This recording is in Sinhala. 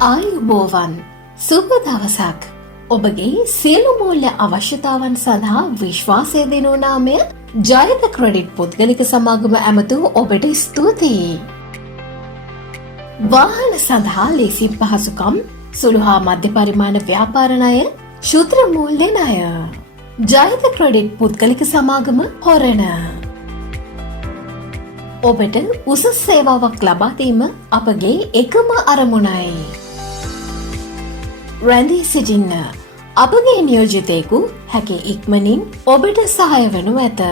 ආයුබෝවන් සුබ දවසක්. ඔබගේ සියලු මූල්‍ය අවශ්‍යතාවන් සඳහා විශ්වාසය දෙනු නාමය ජයත ක්‍රෙඩිට් පුද්ගලික සමාගම ඇමතු ඔබට ස්තුතියි. වාහන සඳහා ලීසි පහසුකම්, සුළු හා මධ්‍ය පරිමාණ ව්‍යාපාර ණය, ශුද්‍ර මූල්‍ය ණය. ජයත ක්‍රෙඩිට් පුද්ගලික සමාගම හොරණ. ඔබට උසස් සේවාවක් ලබා දීම අපගේ එකම අරමුණයි. රැඳී සිටින්න. අපගේ නියෝජිතයෙකු හැකි ඉක්මනින් ඔබට සහාය වනු ඇත.